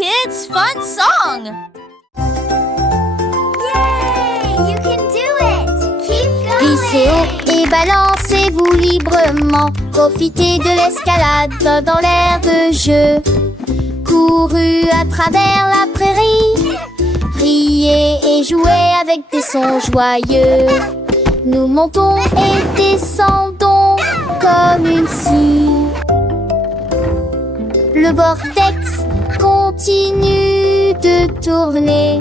kids' fun song! Yay! You can do it! Keep going! Glissez haut et balancez-vous librement. Profitez de l'escalade dans l'air de jeu. Courez à travers la prairie. Riez et jouez avec des sons joyeux. Nous montons et descendons comme une scie. Le vortex continue de tourner.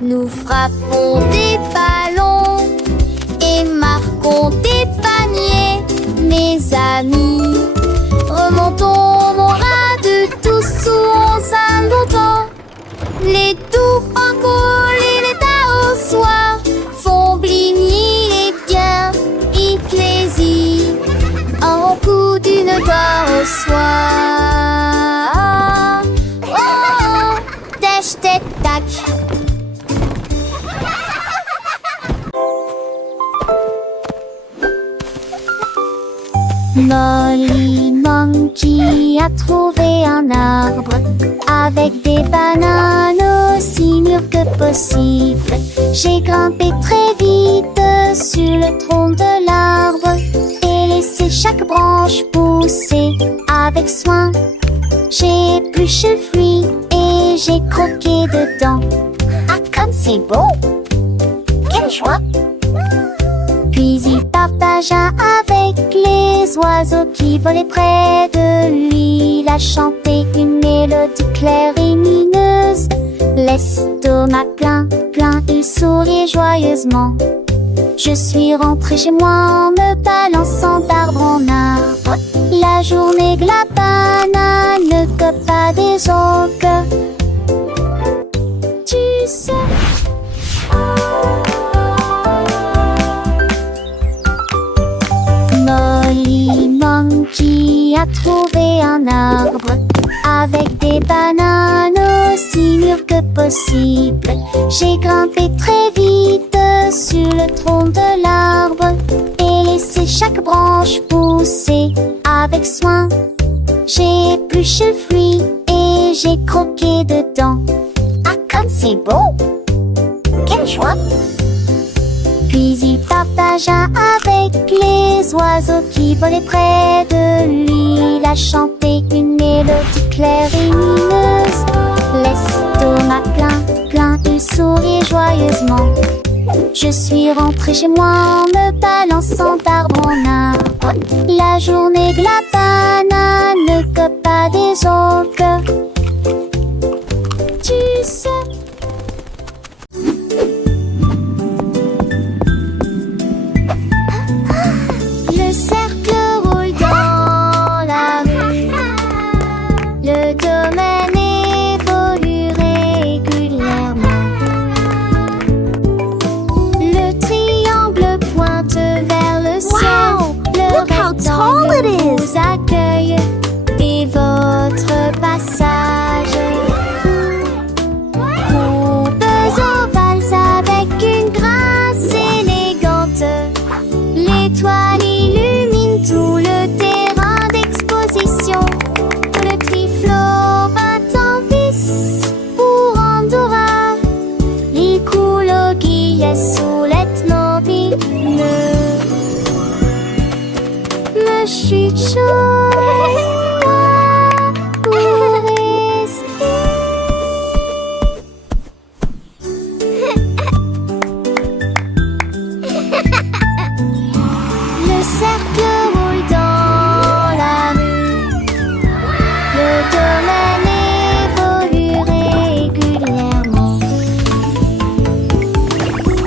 Nous frappons des ballons et marquons des paniers, mes amis. Remontons mon rat de tous sous 11 longtemps. Les doux parcours et les tas au soir font bligner les biens et plaisir. Un coup d'une gloire au soir. Oh, oh, tâche, tête, tac. Molly Monkey a trouvé un arbre avec des bananes aussi mûres que possible. J'ai grimpé très vite sur le tronc de l'arbre et laissé chaque branche pousser avec soin. J'ai épluché le fruit et j'ai croqué dedans. Ah, comme c'est beau! Quelle joie! Puis il partagea avec les oiseaux qui volaient près de lui. Il a chanté une mélodie claire et lumineuse. L'estomac plein, il souriait joyeusement. Je suis rentrée chez moi en me balançant d'arbre en arbre. La journée de la banane que pas des autres. Tu sais. Molly Monkey a trouvé un arbre avec des bananes aussi mûres que possible. J'ai grimpé très vite sur le tronc de l'arbre et laissé chaque branche pousser avec soin. J'ai épluché le fruit et j'ai croqué dedans. Ah, comme c'est beau! Quelle joie! Puis il partagea avec les oiseaux qui volaient près de lui. Il a chanté une mélodie claire et lumineuse. L'estomac plein, il souriait joyeusement. Je suis rentrée chez moi en me balançant d'arbre en arbre. La journée de la banane que pas des autres. Tu sais. Le cercle roule dans la rue. Le domaine évolue régulièrement. Le triangle pointe vers le ciel. Le rectangle vous accueille dès votre passage. Courbes ovales avec une grâce élégante. L'étoile illumine tout le terrain d'exposition. Le triflot bat en vis pour Andorra. Il coule au guillet sous l'ethmobile. Le chuchote pour rester. Le cercle roule dans la rue. Le domaine évolue régulièrement.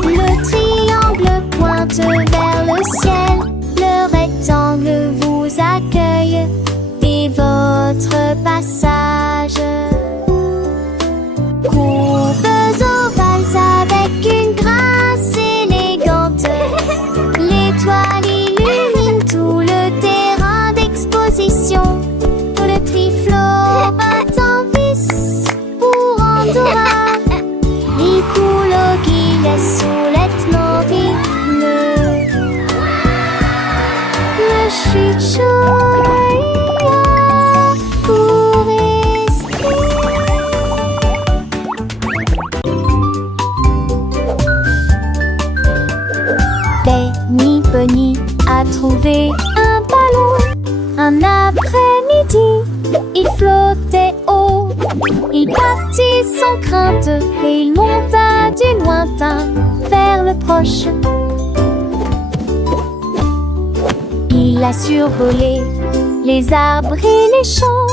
Le triangle pointe vers le ciel. Le rectangle vous accueille dès votre passage. Courbes ovales avec une grâce élégante. L'étoile illumine tout le terrain d'exposition. Le triflot bat en vis pour Andorra. Il coule au guillet sous l'ethmobile. Le chuchote pour rester. après-midi, il flottait haut. Il partit sans crainte et il monta du lointain vers le proche. Il a survolé les arbres et les champs,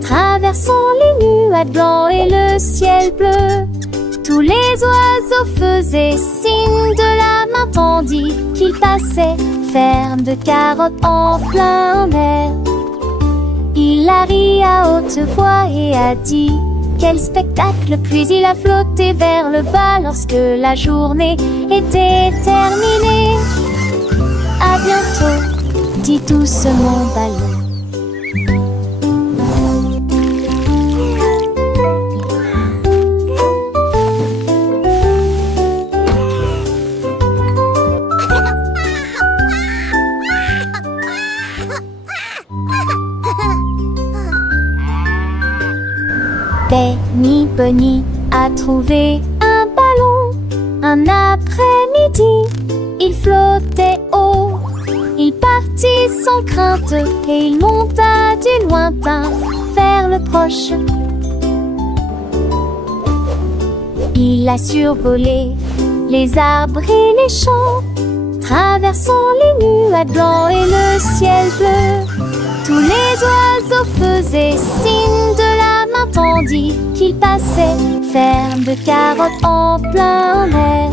traversant les nuages blancs et le ciel bleu. Tous les oiseaux faisaient signe de la main tandis qu'il passait, ferme de carottes en plein air. Il a ri à haute voix et a dit quel spectacle, puis il a flotté vers le bas lorsque la journée était terminée. À bientôt, dit doucement Ballon. Benny Bunny a trouvé un ballon. Un après-midi, il flottait haut. Il partit sans crainte et il monta du lointain vers le proche. Il a survolé les arbres et les champs, traversant les nuages blancs et le ciel bleu. Tous les oiseaux faisaient signe de la main tandis qu'il passait, ferme de carottes en plein air.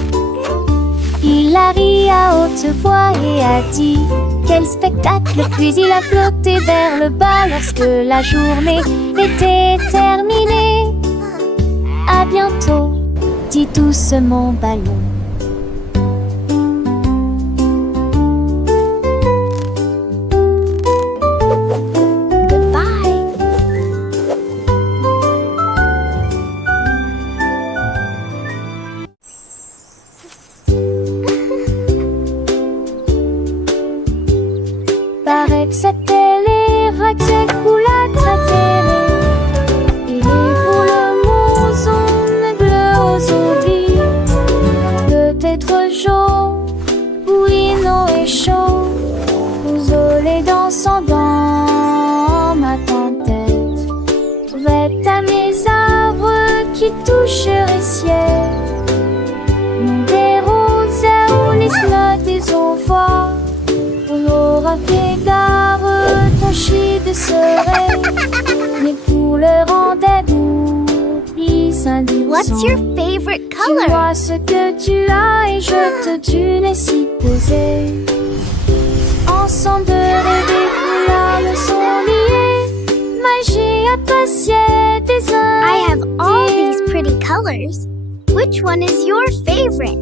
Il a ri à haute voix et a dit quel spectacle, puis il a flotté vers le bas lorsque la journée était terminée. À bientôt, dit doucement Ballon. Paraît que c'était les racks ou la préférée. Et les boules mousson bleu aux zombies. Peut-être jaune, oui, non et chaud. Vous olez dansant dans ma tête. Vête à mes arbres qui toucheraient ciel. Mon des roses ou les slots des envois. On aura fait gare, ton chie de serait. Mais pour le rendre d'oubli, indifférent. What's your favorite Tu color? vois ce que tu as et je te tue si posé. Ensemble de rêver, couleurs me sont liées. Magie appréciée des uns. I have all these pretty colors. Which one is your favorite?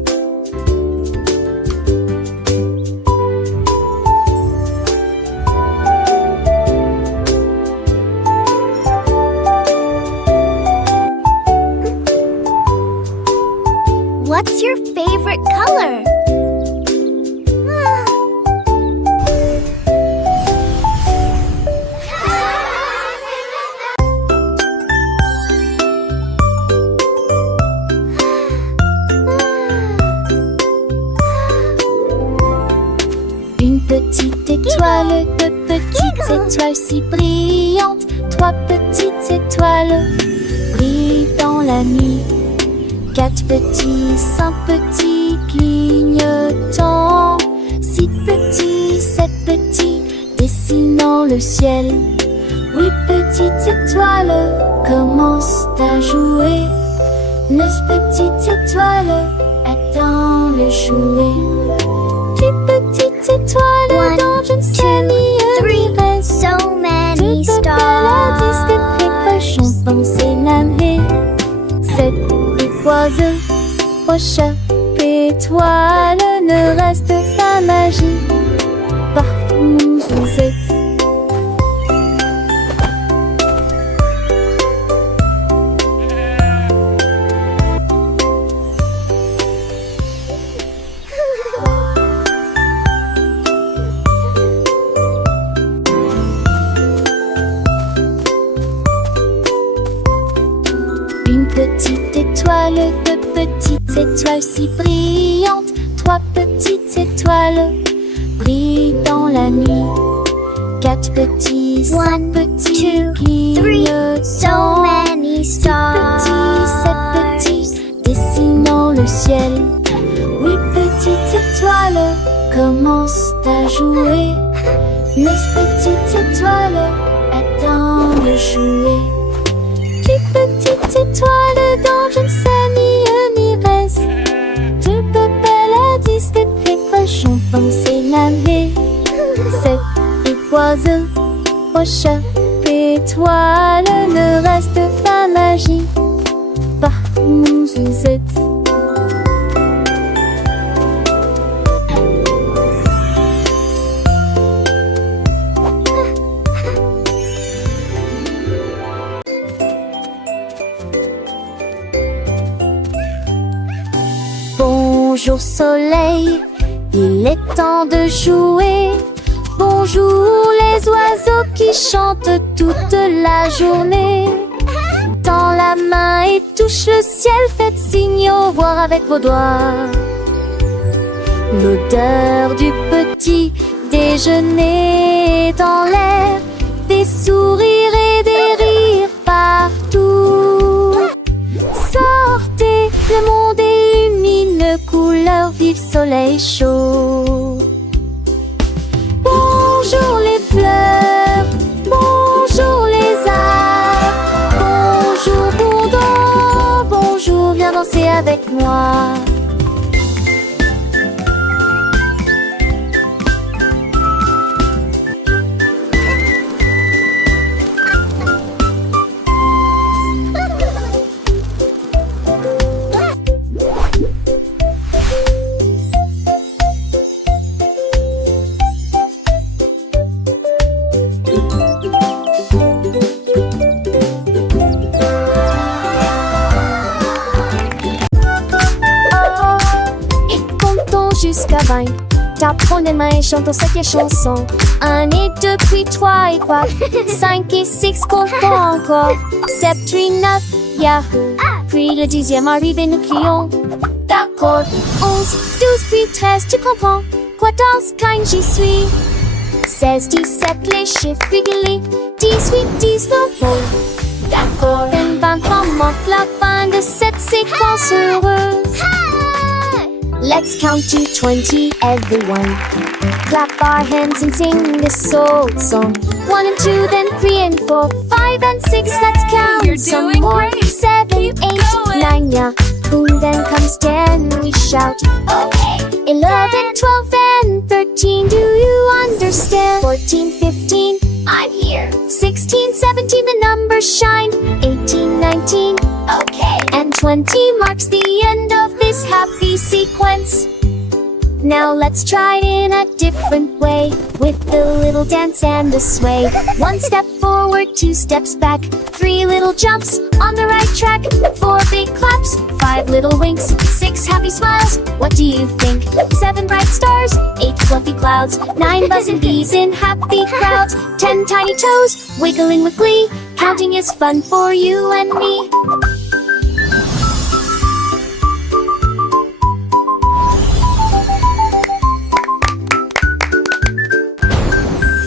What's your favorite color? Une petite étoile, deux petites étoiles si brillantes. Trois petites étoiles brillent dans la nuit. Quatre petits, cinq petits clignotants. Six petits, sept petits dessinant le ciel. Huit petites étoiles commencent à jouer. Neuf petites étoiles attendent le jouet. Dix petites étoiles One, dans une two, ciel reste. So many Toutes paladis stars. des précochons danser l'année. Sept étoiles, prochaine étoile, ne reste pas magie. Partout où vous êtes. Une petite étoile, deux petites étoiles si brillantes. Trois petites étoiles brillent dans la nuit. Quatre petits, One, petit two, three, clignotant. so many stars. Petit, c'est petit, dessinant le ciel. Oui, petite étoile, commence à jouer. Mais petite étoile, attends de jouer. Tu petite étoile dont je ne sais ni reste. Tu peux paladis des précautions, penser naver. Cette oiseau, au chat, étoile, ne reste pas magie. Par nous êtes. Bonjour soleil, il est temps de jouer. Bonjour les oiseaux qui chantent toute la journée. Tends la main et touche le ciel, faites signe au revoir avec vos doigts. L'odeur du petit déjeuner est dans l'air. Des sourires et des rires partout. Sortez, le monde illumine, couleur vive, soleil chaud. Bonjour les fleurs, bonjour les arbres. Bonjour Bourdon, bonjour, viens danser avec moi. Jusqu'à 20, t'apprends les mains et chantons cette chanson. 1 et 2, puis 3 et 4, 5 et 6, comptons encore. 7, 8, 9, Yahoo. Puis le 10e arrive et nous crions. D'accord. 11, 12, puis 13, tu comprends. 14, 15, j'y suis. 16, 17, les chiffres réguliers. 18, 19, oh. D'accord. 20, manque la fin de cette séquence heureuse. Let's count to 20, everyone. Clap our hands and sing this old song. 1 and 2, then 3 and 4, 5 and 6, let's count You're some doing more. great. 7, Keep 8, going. 9, yeah. Boom, then comes 10, we shout. Okay. 11, 12, and 13, do you understand? 14, 15, I'm here. 16, 17, the numbers shine. 18, 19, okay. And 20 marks the end of this happy sequence. Now let's try it in a different way, with the little dance and the sway. 1 step forward, 2 steps back, 3 little jumps on the right track, 4 big claps, 5 little winks, 6 happy smiles, what do you think? 7 bright stars, 8 fluffy clouds, 9 buzzing bees in happy crowds, 10 tiny toes, wiggling with glee. Counting is fun for you and me.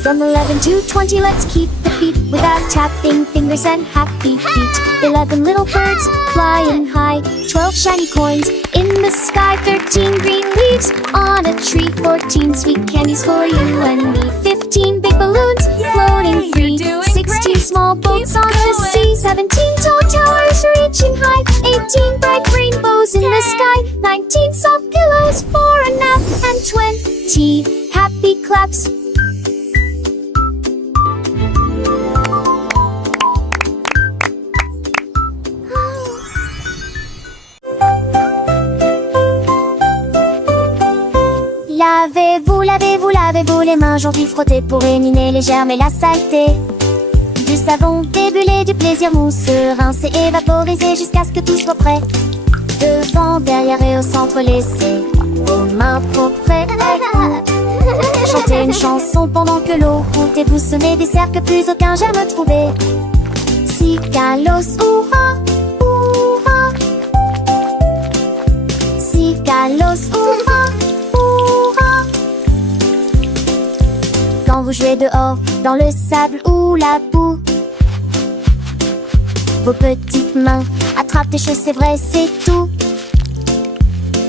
From 11 to 20, let's keep the beat without tapping fingers and happy feet. 11 little birds flying high, 12 shiny coins in the sky, 13 green leaves on a tree, 14 sweet candies for you and me, 15 big balloons floating free, 16 small boats on the sea, 17 tall towers reaching high, 18 bright rainbows in the sky, 19 soft pillows for a nap, and 20 happy claps. Lavez-vous les mains, aujourd'hui frottez pour éliminer les germes et la saleté. Du savon débulé, du plaisir mousseux, rincé, évaporisé jusqu'à ce que tout soit prêt. Devant, derrière et au centre, laissez vos mains propres. Chantez une chanson pendant que l'eau coule et vous semez des cercles que plus aucun germe trouvé. Si Kalos, hurrah, hurrah. Si Kalos, hurrah, hurrah. Quand vous jouez dehors, dans le sable ou la boue. Vos petites mains attrapent des choses, c'est vrai, c'est tout.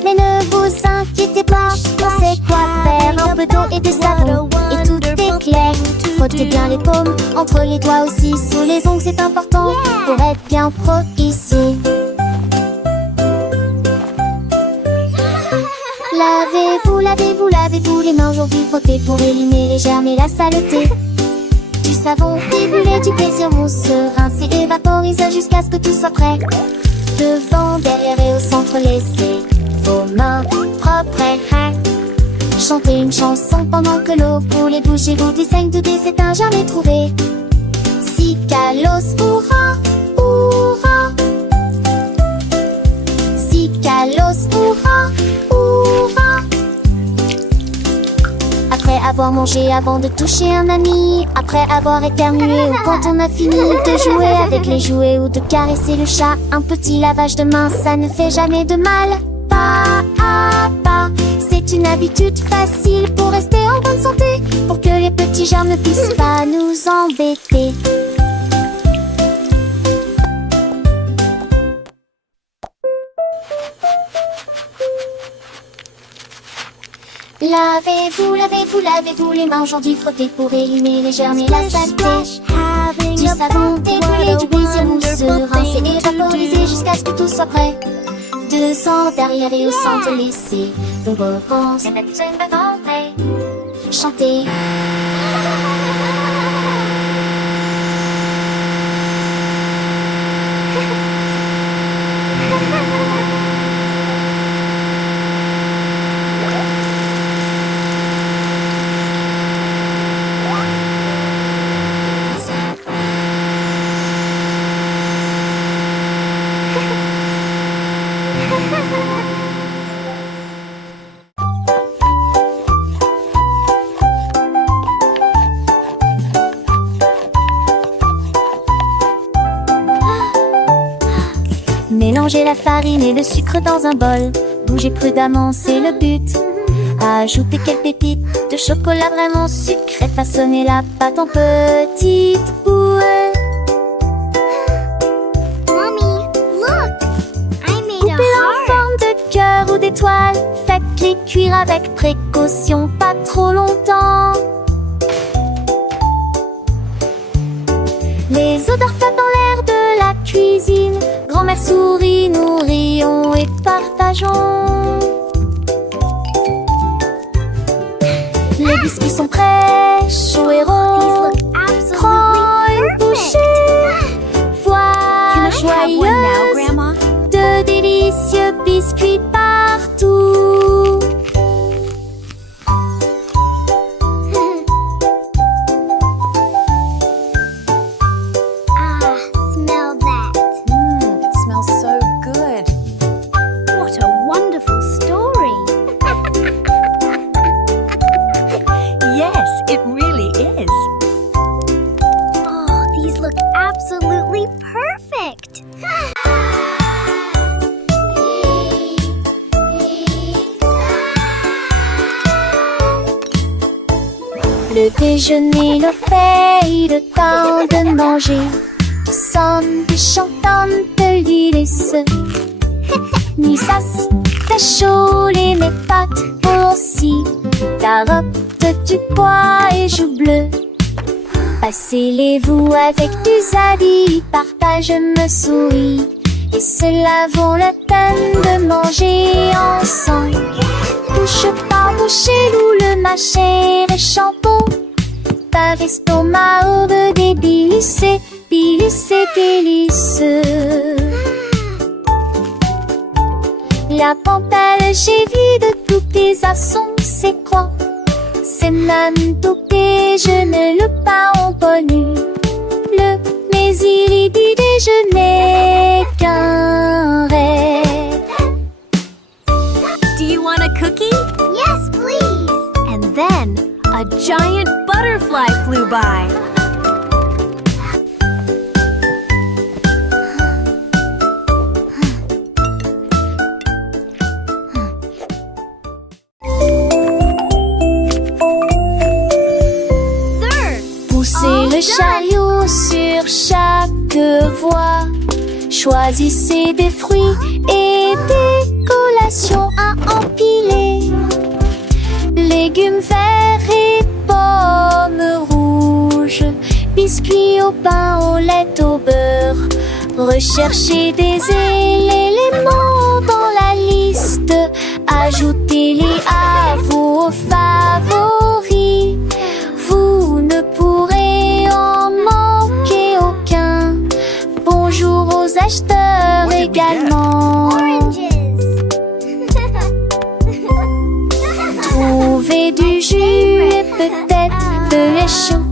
Mais ne vous inquiétez pas, on sait quoi faire. Un peu d'eau et de savon, et tout est clair. Frottez bien les paumes, entre les doigts aussi. Sous les ongles, c'est important pour être bien pro ici. Lavez-vous, lavez-vous, lavez-vous les mains aujourd'hui. Frottez pour éliminer les germes et la saleté. Du savon ébullition, du plaisir mousse, rincer, évaporiser jusqu'à ce que tout soit prêt. Devant, derrière et au centre, laissez vos mains propres et chantez une chanson pendant que l'eau coule et bougez-vous du saigne de c'est un jamais trouvé. Si Kalos hurrah, hurrah. Si Kalos hurrah, hurrah. Après avoir mangé, avant de toucher un ami, après avoir éternué ou quand on a fini de jouer avec les jouets ou de caresser le chat, un petit lavage de main, ça ne fait jamais de mal. Pas à pas, c'est une habitude facile pour rester en bonne santé, pour que les petits germes ne puissent pas nous embêter. Lavez-vous, lavez-vous, lavez-vous les mains aujourd'hui. Frottez pour éliminer les germes et la saleté. Du savon découlé, du plaisir mousseux, rincer et vaporiser jusqu'à ce que tout soit prêt. Devant, derrière et au centre, laissez vos réponses chanter. Mélangez la farine et le sucre dans un bol. Bougez prudemment, c'est le but. Ajoutez quelques pépites de chocolat vraiment sucré. Façonnez la pâte en petites boules. Mommy, look! I made a Coupez-la en heart. forme de cœur ou d'étoile. Faites-les cuire avec précaution, pas trop longtemps. Les odeurs flottent dans l'air de la cuisine. Grand-mère sourit, nous rions et partageons. Les biscuits sont prêts, chauds et These ronds. look Prends absolutely une bouchée. perfect. Voilà Can I have one now, joyeuse Grandma? de délicieux biscuits partout. Smell that. It smells so good. What a wonderful story. Yes, it really is. Oh, these look absolutely perfect. Le déjeuner, le paye, le temps de manger. Nous sommes des chantantes de l'Illis. Nissas, ta chaud, mes pâtes aussi. Carottes, du pois et joues bleues. Passez-les-vous avec du zadi, partage me sourit. Et cela vaut la peine de manger ensemble. Bouche par bouche, loup le mâcher et shampoo. Par estomac, aube des bilissés, bilissés, délicieux. La pantale, j'ai vu de tous tes assons, c'est quoi? C'est même tout déjeuner, le pain en connu. Mais il dit déjeuner qu'un rêve. Do you want a cookie? Yes, please. And then a giant butterfly flew by. vous sur chaque voie. Choisissez des fruits et des collations à empiler. Légumes verts et pommes rouges, biscuits au pain, au lait, au beurre. Recherchez des éléments dans la liste, ajoutez-les à vos favoris. Vous ne pourrez en manquer aucun. Bonjour aux acheteurs également. Trouvez du jus et peut-être de lait chaud.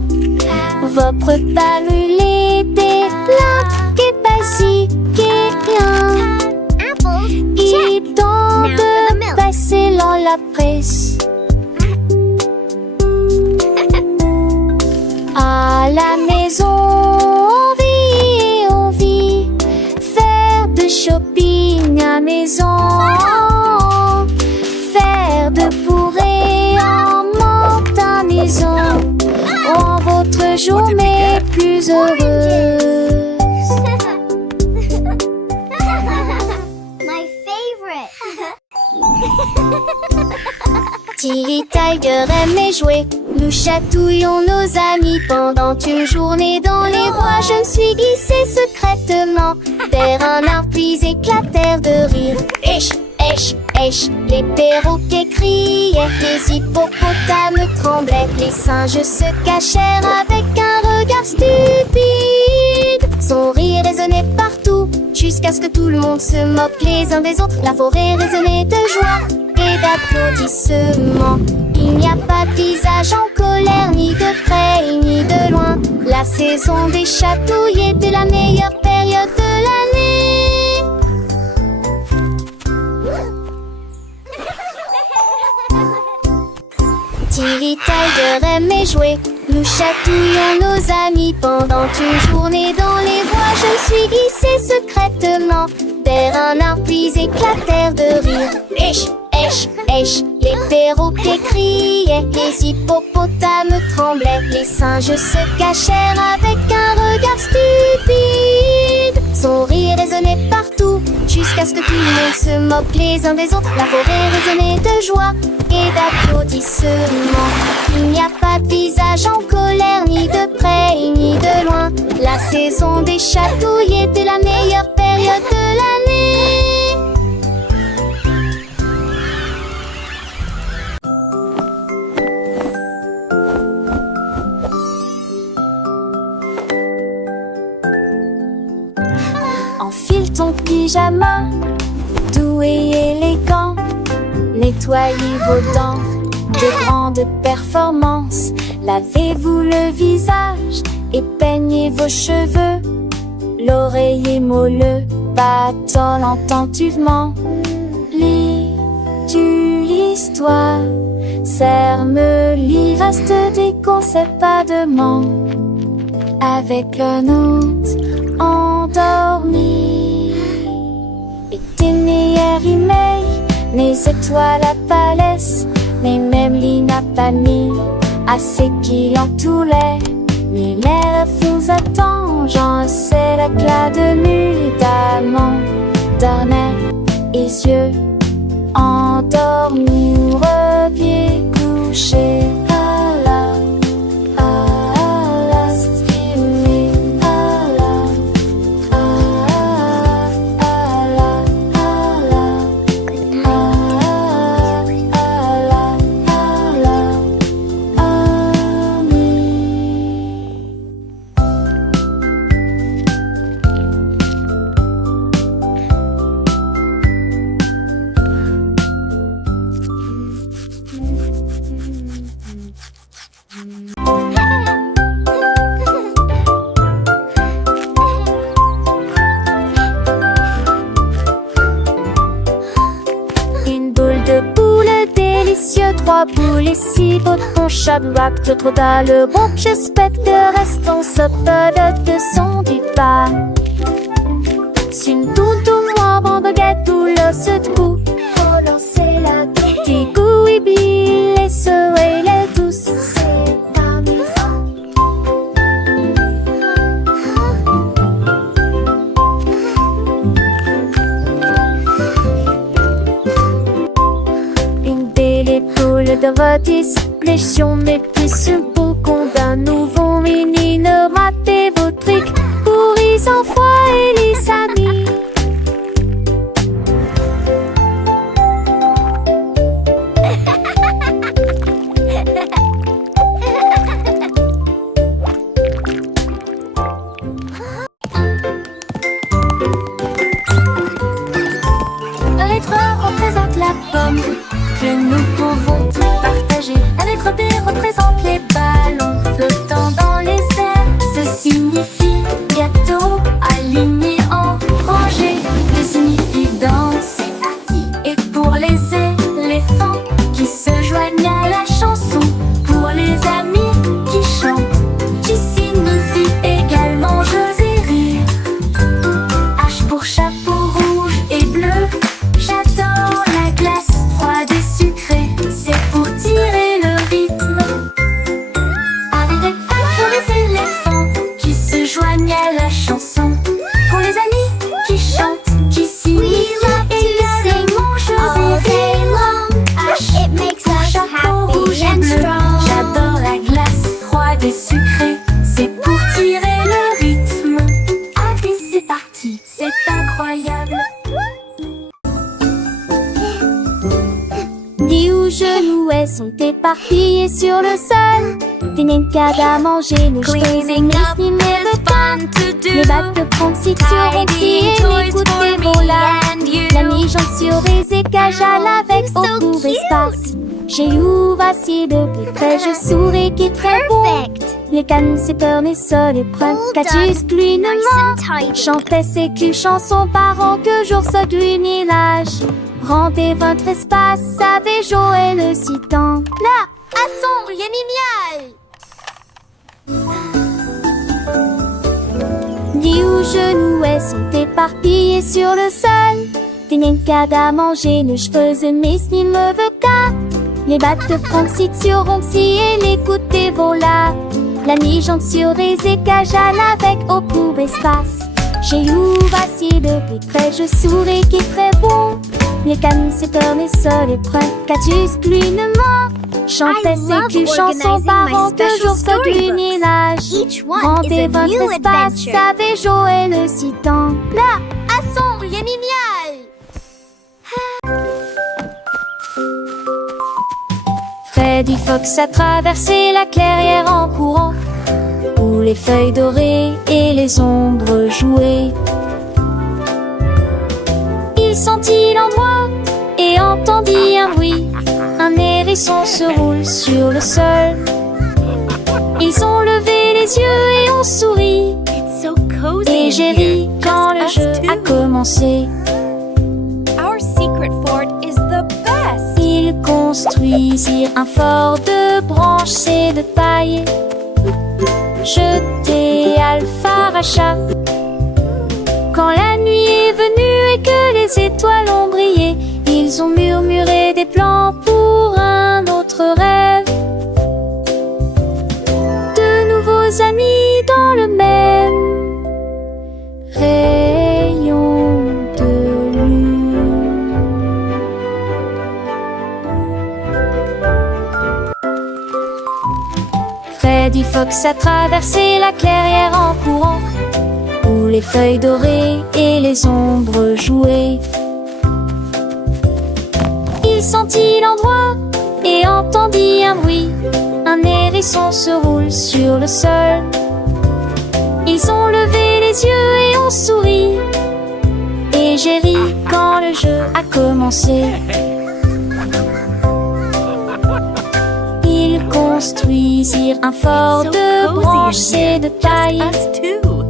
Vos repas brûlés, des plats et basiques et bien. Il tente de passer dans la presse. À la maison, on vit. Faire de shopping à maison. Faire de bourrées en montaison. Rend votre journée plus heureuse. My favorite. Tilly Tiger aime jouer. Nous chatouillons nos amis pendant une journée dans les bois. Je me suis glissée secrètement vers un arbre puis éclatèrent de rire. Esh, esh, esh, les perroquets criaient, les hippopotames tremblaient, les singes se cachèrent avec un regard stupide. Son rire résonnait partout, jusqu'à ce que tout le monde se moque les uns des autres. La forêt résonnait de joie et d'applaudissements. Il n'y a pas de visage en colère, ni de près, ni de loin. La saison des chatouilles était la meilleure période de l'année. Tilly Tiger aimait jouer. Nous chatouillons nos amis pendant une journée dans les bois. Je me suis glissée secrètement vers un arbre puis éclatèrent de rire. Esh, esh, esh, les perroquets criaient, les hippopotames tremblaient, les singes se cachèrent avec un regard stupide. Son rire résonnait partout, jusqu'à ce que tout le monde se moque les uns des autres. La forêt résonnait de joie et d'applaudissements. Il n'y a pas de visage en colère, ni de près, ni de loin. La saison des chatouilles était la meilleure période de l'année. Enfile ton pyjama, doux et élégant. Nettoyez vos dents de grande performance. Lavez-vous le visage et peignez vos cheveux. L'oreiller moelleux battant attentivement. Lis-tu l'histoire? Serre-me-lit, reste des conseils pas de manque. Avec le nôtre endormi. Et tes meilleurs emails, mes étoiles à palès, mais même l'ina pas mis assez qui l'entoulait. Mais l'air vous attend, j'en sais l'éclat de nuit d'amant. Dormait, les yeux endormis, repieds couchés. Trois boules et six bouts chaque bac de trop le bon. J'espère que reste en sope de son du pas. C'est une toute moi en baguette ou le se debout. Faut lancer la tête. Des goûts et billes, les soeurs et les douces. C'est parmi votre expression, mais plus simple qu'on d'un nouveau mini. Ne ratez vos trucs pour les enfants et les amis. Le lettre représente la pomme que nous pouvons tous partager. La lettre B représente les ballons flottant dans les airs. Ce signifie gâteau aligné en rangée. D signifie danse. Et pour les éléphants qui se joignent à la chanson. Pour les amis qui chantent. J signifie également jeux et rire. H pour chapeau rouge et bleu. J'adore la glace froide et sucrée, c'est pour tirer le rythme. Avec pour les éléphants qui se joignent à la chanson. Pour les amis qui chantent, qui signifient également jeux et rire. It makes us Chapeau happy rouge et and bleu. strong. J'adore la glace froide et sucrée, c'est pour tirer le rythme. Allez, c'est parti, c'est incroyable. Dix ou genoux sont éparpillés sur le sol. Des nincades à manger, nos cheveux Cleaning up ni is fun to do. les battes de pronciture ont Tidy et toys les coups for de me volats. and you. La mi-jambe sur les écages avec so beaucoup cute. d'espace. J'ai eu voici de plus près, je souris qui est très bon. Perfect. Les cannes, c'est peur, mais ça les preuves. All Qu'as-tu done. plus Nice and tidy. chantait ces clés chansons parents que jour ce du village. Rendez votre espace, savait Joël le citant. Là, à son génial. Dix ou genoux sont éparpillés sur le sol. Des nincades à manger, nos cheveux mais ni me veut qu'à. Les battes de pronciture ont et les coups de volats. La mi-jambe sur des écages avec au plus d'espace. J'ai eu voici de plus près, je souris qui est très bon. Les cannes, c'est peur, mais ça les prend. Qu'as-tu plinement? Chantait I ces love clés chansons organizing parents my que special jour ce du storybooks. village. Each one is Rendez a votre new espace, adventure. savait Joël le citant. Là, à son génial. Freddy Fox a traversé la clairière en courant, où les feuilles dorées et les ombres jouaient. Il sentit l'endroit et entendit un bruit. Un hérisson se roule sur le sol. Ils ont levé les yeux et ont souri. It's so cozy Et in j'ai here. ri quand le Just jeu us a two. commencé. Our secret fort is the best. Ils construisirent un fort de branches et de paille. Jeté Alpharacha. Quand la nuit est venue et que les étoiles ont brillé, ils ont murmuré des plans pour un autre rêve. De nouveaux amis dans le même rayon de lune. Freddy Fox a traversé la clairière en courant, où les feuilles dorées et les ombres jouaient. Il sentit l'endroit et entendit un bruit. Un hérisson se roule sur le sol. Ils ont levé les yeux et ont souri. Et j'ai ri quand le jeu a commencé. Ils construisirent un fort So de cozy in branches here. et de paille. Us too.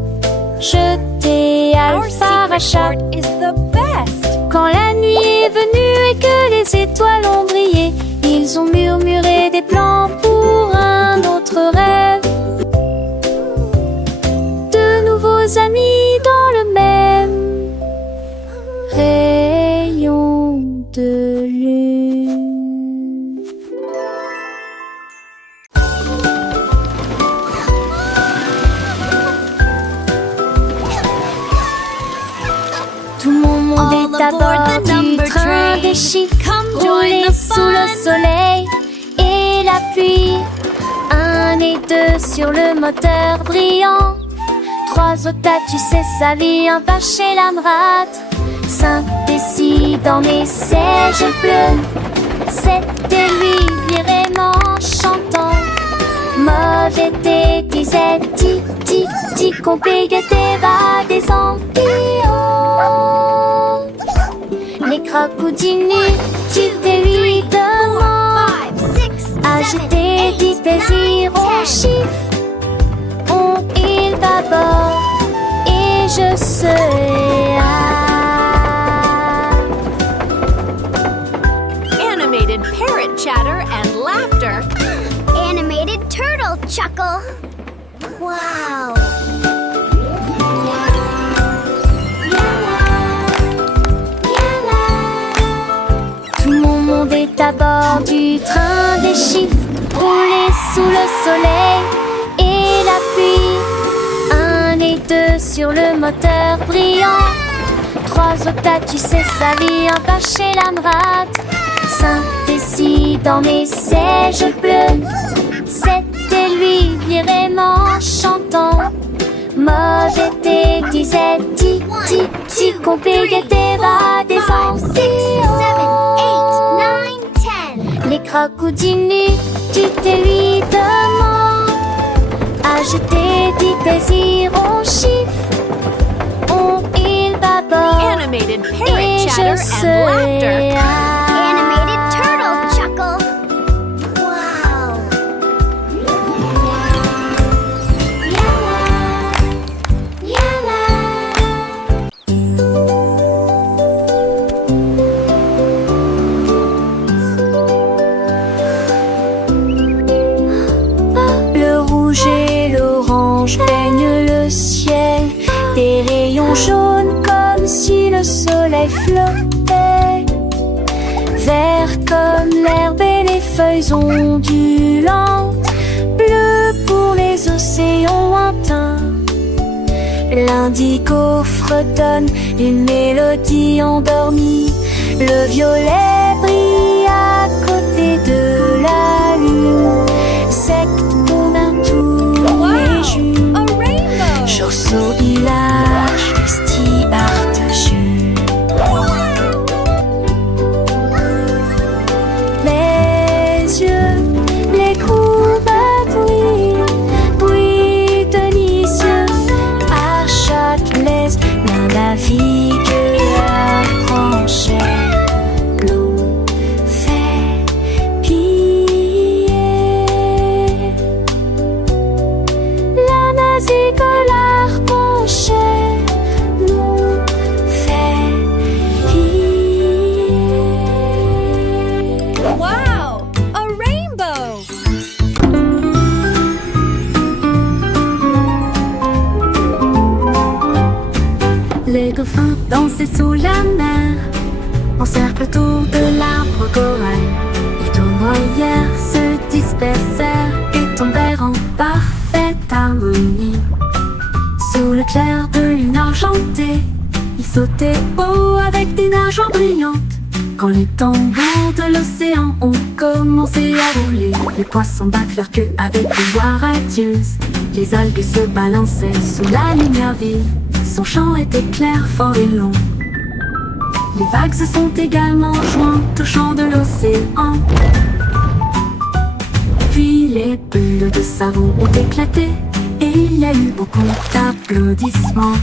Jeté Our secret Alpharacha. fort is the best. Quand la nuit est venue et que les étoiles ont brillé, ils ont murmuré des plans pour un autre rêve. De nouveaux amis dans le même rayon de lune. Tout mon monde All est à aboard bord the du number train train. des chiffres Come join roulés the sous le fun. soleil. Et deux sur le moteur brillant. Trois autres tu sais sa vie, un pas chez l'Amrate. 5 et 6 dans mes sièges bleus. 7 et lui vraiment chantant. Mauvais thé disait ti ti ti, compliqué va des ampillons. Les crocodilles tu te lui demandes. Agiter dit désir au chiffre. On il va bord et je serai Animated parrot chatter and laughter. Animated turtle chuckle. Wow. Tout mon monde est à bord du train des chiffres, roulé sous le soleil et la pluie. 1 et 2 sur le moteur brillant. 3 autres tu sais sa vie, un pas chez l'Amrate. 5 et 6 dans mes sièges bleus. 7 et lui vraiment chantant. Mauvais thé disait ti ti ti, compliqué va des ampillons. 7, 8, 9, 10. Les crocodilles tu te lui demandes. Agiter dit désir au chiffre. On il va bord Animated et parrot je chatter and serai laughter. Animated turtle chuckle. Wow. Le rouge et l'orange peignent le ciel. Des rayons jaunes comme si le soleil flottait. Vert comme l'herbe et les feuilles ondulantes. Bleu pour les océans lointains. L'indigo fredonne une mélodie endormie. Le violet brille à côté de la lune. Secte qu'on tous les jumes. A rainbow. Chausseau village, sti Artejus. Mes yeux, les courbes bruit délicieux. À Châtelet, l'un navigue approchait. L'eau fait piller. La nazique l'arpenchait. L'eau fait piller. Wow! A rainbow! Les dauphins dansaient sous la mer, en cercle autour de l'arbre corail. Les tournoyères se dispersèrent et tombèrent en parfaite harmonie. Sous le clair de lune argentée, ils sautaient haut avec des nageoires brillantes. Quand les tambours de l'océan ont commencé à rouler, les poissons battent leur queue avec une voix radieuse. Les algues se balançaient sous la lumière vive. Son chant était clair, fort et long. Les vagues se sont également jointes au chant de l'océan. Puis les bulles de savon ont éclaté et il y a eu beaucoup d'applaudissements.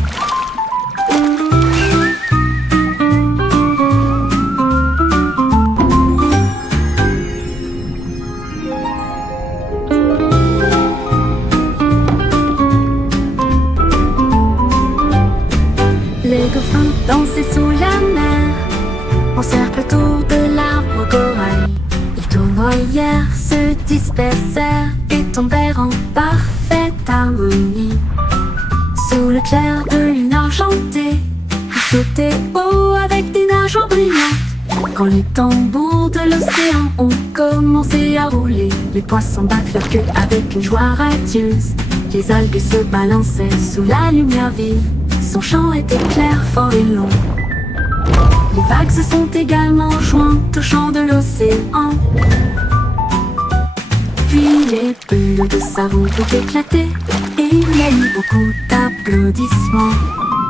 Les dauphins dansaient sous la mer, en cercle autour de l'arbre corail. Les tournoyères se dispersèrent et tombèrent en parfaite harmonie. Sous le clair de lune argentée, ils sautaient haut avec des nageoires brillantes. Quand les tambours de l'océan ont commencé à rouler, les poissons battent leur queue avec une joie radieuse. Les algues se balançaient sous la lumière vive. Son chant était clair, fort et long. Les vagues se sont également jointes au chant de l'océan. Puis les bulles de savon ont éclaté et il y a eu beaucoup d'applaudissements.